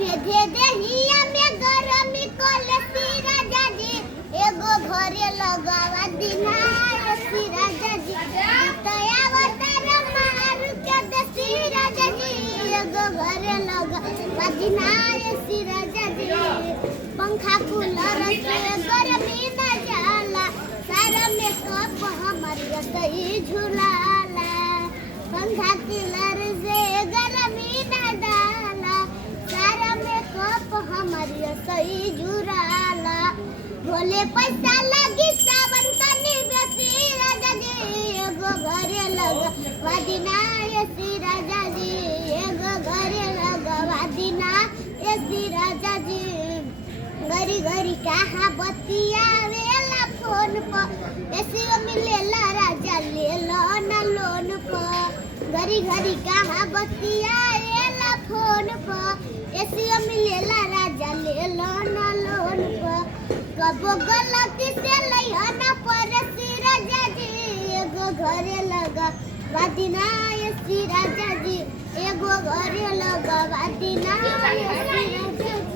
बेधे देहिया में गरमी कोलसी राजा जी एगो घरे लगावा दिना सी राजा जी तया वतर मार के देसी राजा जी एगो घरे लगावा दिना सी राजा जी पंखा कूलर से गरमी न जाला सारा मेकअप हमर गई झुलाला पंखा कूलर से गरमी न डाला सारा मेकअप हमारी सही जुराला भोले पैसा लगी सावन कनी बेसी राजा जी एगो घरे लगवा दिना एसी राजा जी एगो घरे लगवा दिना एसी राजा जी घरी घरी कहाँ बतियावेला फोन पर एसी मिलेला राजा ले लो ना लोन पर घरी घरी कहाँ बतियावेला फोन पर एसी मिलेला राजा ले लो ना लोन पर कबो गलती से लइहा ना परसी राजा जी एगो घरे लगवा दिना एसी राजा जी एगो घरे लगवा दिना एसी राजा जी।